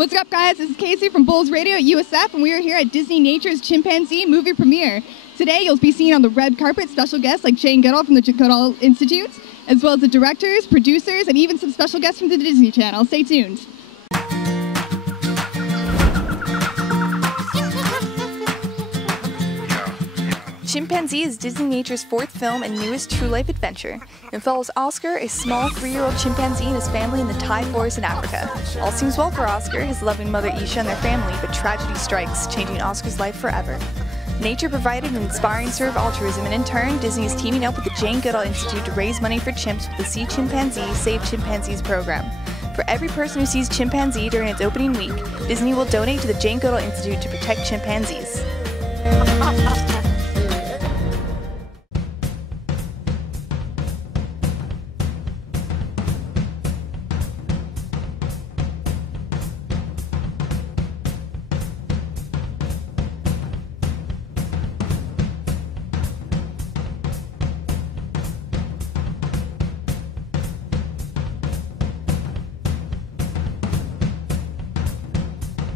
What's up, guys? This is Casey from Bulls Radio at USF, and we are here at Disneynature's Chimpanzee movie premiere. Today, you'll be seeing on the red carpet special guests like Jane Goodall from the Goodall Institute, as well as the directors, producers, and even some special guests from the Disney Channel. Stay tuned. Chimpanzee is Disneynature's fourth film and newest true-life adventure. It follows Oscar, a small 3-year-old chimpanzee and his family in the Thai forest in Africa. All seems well for Oscar, his loving mother Isha, and their family, but tragedy strikes, changing Oscar's life forever. Nature provided an inspiring serve altruism, and in turn, Disney is teaming up with the Jane Goodall Institute to raise money for chimps with the See Chimpanzee, Save Chimpanzees program. For every person who sees Chimpanzee during its opening week, Disney will donate to the Jane Goodall Institute to protect chimpanzees.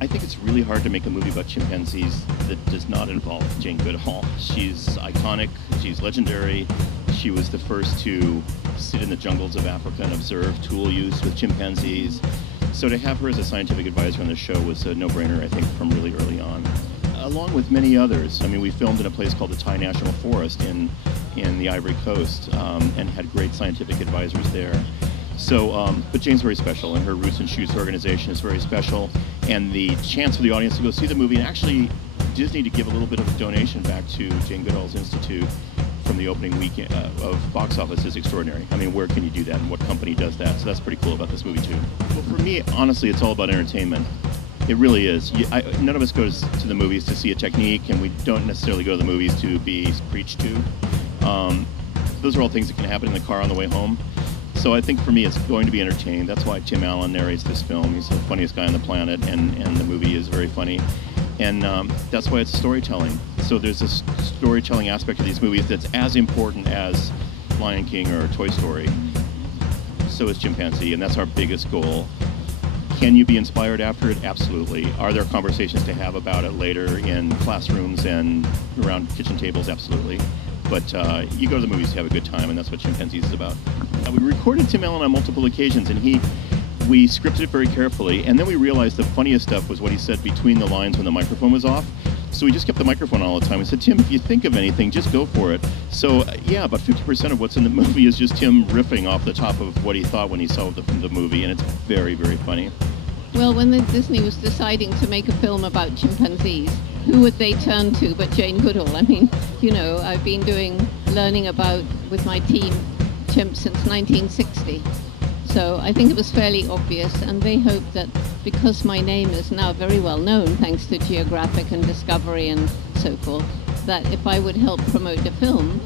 I think it's really hard to make a movie about chimpanzees that does not involve Jane Goodall. She's iconic, she's legendary. She was the first to sit in the jungles of Africa and observe tool use with chimpanzees. So to have her as a scientific advisor on the show was a no-brainer, I think, from really early on. Along with many others. I mean, we filmed in a place called the Thai National Forest in the Ivory Coast and had great scientific advisors there. So, but Jane's very special, and her Roots and Shoots organization is very special. And the chance for the audience to go see the movie, and actually Disney to give a little bit of a donation back to Jane Goodall's Institute from the opening weekend of box office is extraordinary. I mean, where can you do that, and what company does that? So that's pretty cool about this movie too. Well, for me, honestly, it's all about entertainment. It really is. None of us goes to the movies to see a technique, and we don't necessarily go to the movies to be preached to. Those are all things that can happen in the car on the way home. So I think for me it's going to be entertaining. That's why Tim Allen narrates this film. He's the funniest guy on the planet, and the movie is very funny. And that's why it's storytelling. So there's this storytelling aspect of these movies that's as important as Lion King or Toy Story. So is Chimpanzee, and that's our biggest goal. Can you be inspired after it? Absolutely. Are there conversations to have about it later in classrooms and around kitchen tables? Absolutely. But you go to the movies to have a good time, and that's what Chimpanzees is about. We recorded Tim Allen on multiple occasions, and we scripted it very carefully, and then we realized the funniest stuff was what he said between the lines when the microphone was off. So we just kept the microphone all the time. We said, Tim, if you think of anything, just go for it. So yeah, about 50% of what's in the movie is just him riffing off the top of what he thought when he saw the movie, and it's very, very funny. Well, when Disney was deciding to make a film about chimpanzees, who would they turn to but Jane Goodall? I mean, you know, I've been learning about, with my team, chimps since 1960. So I think it was fairly obvious, and they hoped that because my name is now very well known, thanks to Geographic and Discovery and so forth, that if I would help promote the film,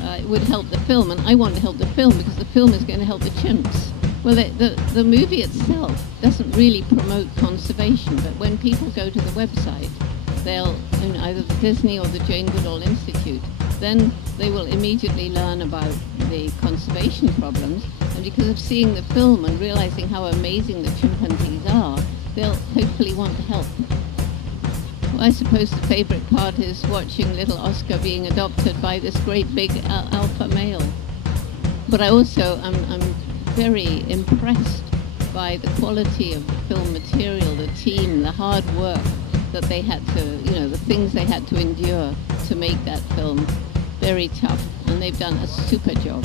it would help the film, and I want to help the film because the film is going to help the chimps. Well, the movie itself doesn't really promote conservation, but when people go to the website, they'll, in either the Disney or the Jane Goodall Institute, then they will immediately learn about the conservation problems, and because of seeing the film and realizing how amazing the chimpanzees are, they'll hopefully want to help. Well, I suppose the favorite part is watching little Oscar being adopted by this great big alpha male. But I also am very impressed by the quality of the film material, the team, the hard work that they had to, you know, the things they had to endure to make that film. Very tough, and they've done a super job.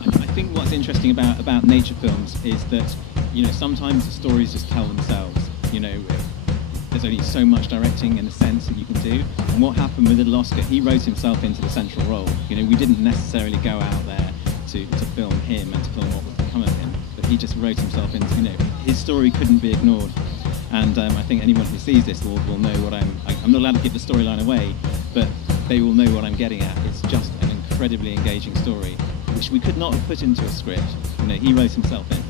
I think what's interesting about nature films is that, you know, sometimes the stories just tell themselves. You know, there's only so much directing in a sense that you can do. And what happened with little Oscar, he wrote himself into the central role. You know, we didn't necessarily go out there to film him and to film what would become of him, but he just wrote himself into, you know, his story couldn't be ignored. And I think anyone who sees this will know what I'm not allowed to give the storyline away, but they will know what I'm getting at. It's just an incredibly engaging story, which we could not have put into a script. You know, he wrote himself in.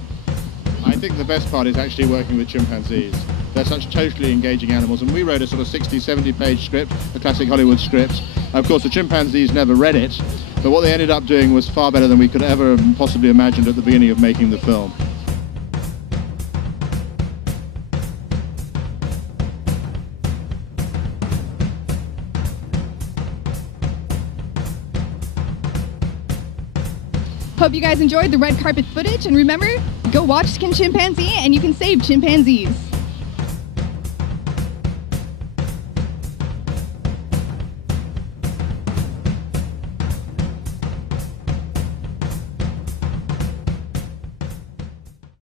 I think the best part is actually working with chimpanzees. They're such totally engaging animals, and we wrote a sort of 60, 70-page script, a classic Hollywood script. Of course, the chimpanzees never read it, but what they ended up doing was far better than we could ever possibly imagined at the beginning of making the film. Hope you guys enjoyed the red carpet footage, and remember, go watch Chimpanzee and you can save chimpanzees.